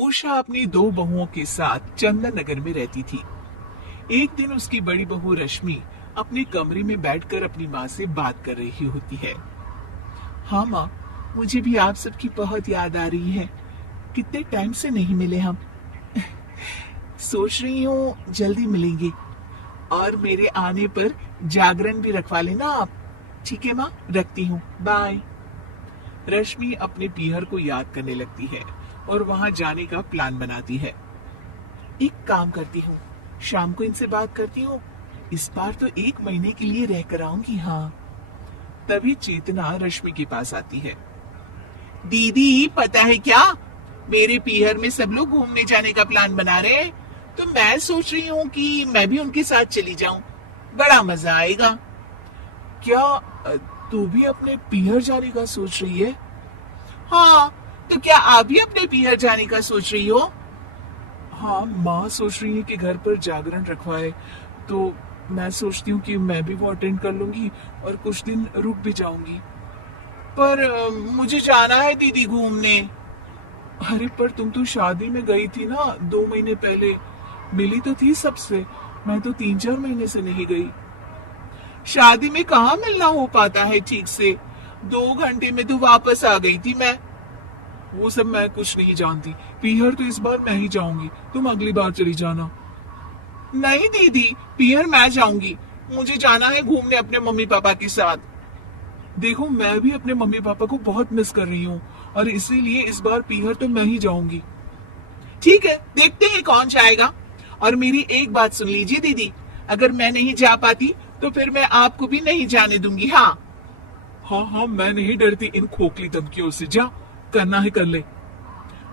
उषा अपनी दो बहुओं के साथ चंदन नगर में रहती थी। एक दिन उसकी बड़ी बहू रश्मि अपने कमरे में बैठकर अपनी माँ से बात कर रही होती है। हाँ माँ, मुझे भी आप सबकी बहुत याद आ रही है। कितने टाइम से नहीं मिले हम। सोच रही हूँ जल्दी मिलेंगे, और मेरे आने पर जागरण भी रखवा लेना आप। ठीक है माँ, रखती हूँ, बाय। रश्मि अपने पीहर को याद करने लगती है और वहां जाने का प्लान बनाती है। एक काम करती हूँ, शाम को इनसे बात करती हूँ। इस बार तो 1 महीने के लिए रह कर आऊंगी। हाँ। तभी चेतना रश्मि के पास आती है। दीदी, पता है क्या, मेरे पीहर में सब लोग घूमने जाने का प्लान बना रहे हैं, तो मैं सोच रही हूँ कि मैं भी उनके साथ चली जाऊं। बड़ा मजा आएगा। क्या तू भी अपने पीहर जाने का सोच रही है? हाँ, तो क्या आप भी अपने पीहर जाने का सोच रही हो? हाँ, माँ सोच रही है कि घर पर जागरण रखवाए, तो मैं सोचती हूँ कि मैं भी वो अटेंड कर लूंगी और कुछ दिन रुक भी जाऊंगी। पर मुझे जाना है दीदी घूमने। अरे पर तुम तो शादी में गई थी ना 2 महीने पहले, मिली तो थी सबसे। मैं तो 3-4 महीने से नहीं गई। शादी में कहाँ मिलना हो पाता है ठीक से। 2 घंटे में तो वापस आ गई थी मैं। वो सब मैं कुछ नहीं जानती। पीहर तो इस बार मैं ही जाऊंगी, तुम अगली बार चली जाना। नहीं दीदी, पीहर मैं जाऊंगी। मुझे जाना है घूमने अपने मम्मी पापा के साथ। देखो, मैं भी अपने मम्मी पापा को बहुत मिस कर रही हूँ, और इसीलिए इस बार पीहर तो मैं ही जाऊंगी। ठीक है, देखते हैं कौन जाएगा। और मेरी एक बात सुन लीजिए दीदी, अगर मैं नहीं जा पाती तो फिर मैं आपको भी नहीं जाने दूंगी। हाँ हाँ हाँ, मैं नहीं डरती इन खोखली धमकियों से। जा, करना है कर ले।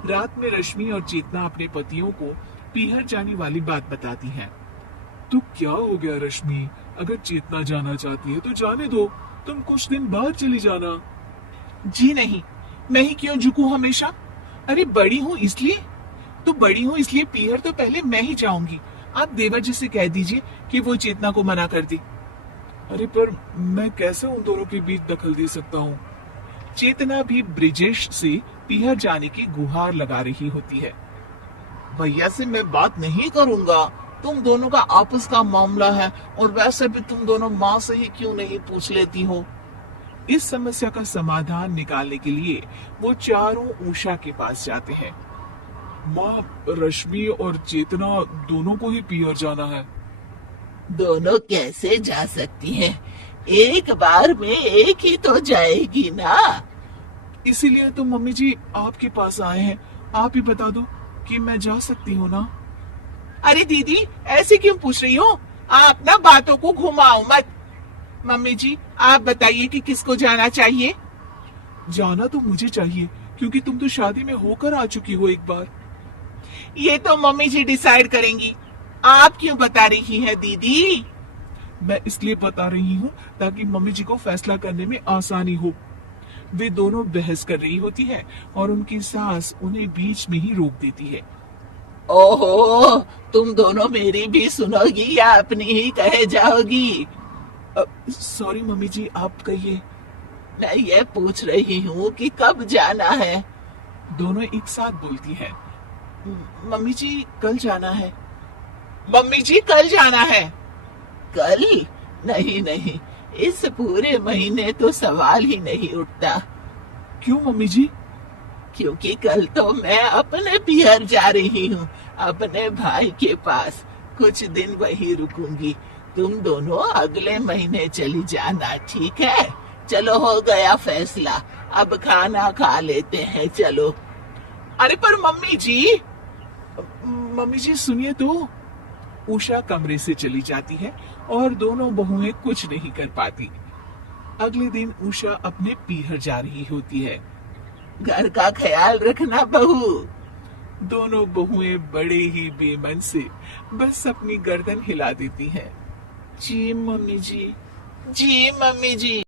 रात में रश्मि और चेतना अपने पतियों को पीहर जाने वाली बात बताती हैं। तो क्या हो गया रश्मि, अगर चेतना जाना चाहती है तो जाने दो, तुम कुछ दिन बाद चली जाना। जी नहीं, मैं ही क्यों झुकूं हमेशा। अरे बड़ी हूँ इसलिए, तो बड़ी हूँ इसलिए पीहर तो पहले मैं ही जाऊंगी। आप देवर जी से कह दीजिए कि वो चेतना को मना कर दी। अरे पर मैं कैसे उन दोनों के बीच दखल दे सकता हूँ। चेतना भी ब्रिजेश से पीहर जाने की गुहार लगा रही होती है। भैया से मैं बात नहीं करूंगा, तुम दोनों का आपस का मामला है, और वैसे भी तुम दोनों माँ से ही क्यों नहीं पूछ लेती हो। इस समस्या का समाधान निकालने के लिए वो चारों उषा के पास जाते हैं। माँ, रश्मि और चेतना दोनों को ही पीहर जाना है। दोनों कैसे जा सकती हैं? एक बार में एक ही तो जाएगी ना। इसीलिए तो मम्मी जी आपके पास आए हैं। आप ही बता दो कि मैं जा सकती हूँ ना। अरे दीदी, ऐसे क्यों पूछ रही हो? आप ना बातों को घुमाओ मत। मम्मी जी, आप बताइए कि किसको जाना चाहिए। जाना तो मुझे चाहिए, क्योंकि तुम तो शादी में होकर आ चुकी हो एक बार। ये तो मम्मी जी डिसाइड करेंगी, आप क्यों बता रही हैं दीदी? मैं इसलिए बता रही हूँ ताकि मम्मी जी को फैसला करने में आसानी हो। वे दोनों बहस कर रही होती है और उनकी सास उन्हें बीच में ही रोक देती है। ओहो, तुम दोनों मेरी भी सुनोगी या अपनी ही कहे जाओगी? सॉरी मम्मी जी, आप कहिए। मैं ये पूछ रही हूँ कि कब जाना है। दोनों एक साथ बोलती है। मम्मी जी, कल जाना है। मम्मी जी, कल जाना है। कल? नहीं नहीं, इस पूरे महीने तो सवाल ही नहीं उठता। क्यों मम्मी जी? क्योंकि कल तो मैं अपने पीहर जा रही हूँ, अपने भाई के पास। कुछ दिन वहीं रुकूंगी। तुम दोनों अगले महीने चली जाना, ठीक है? चलो, हो गया फैसला। अब खाना खा लेते हैं, चलो। अरे पर मम्मी जी, मम्मी जी सुनिए तो। उषा कमरे से चली जाती है और दोनों बहुएं कुछ नहीं कर पाती। अगले दिन उषा अपने पीहर जा रही होती है। घर का ख्याल रखना बहू। दोनों बहुएं बड़े ही बेमन से बस अपनी गर्दन हिला देती हैं। जी मम्मी जी। जी मम्मी जी।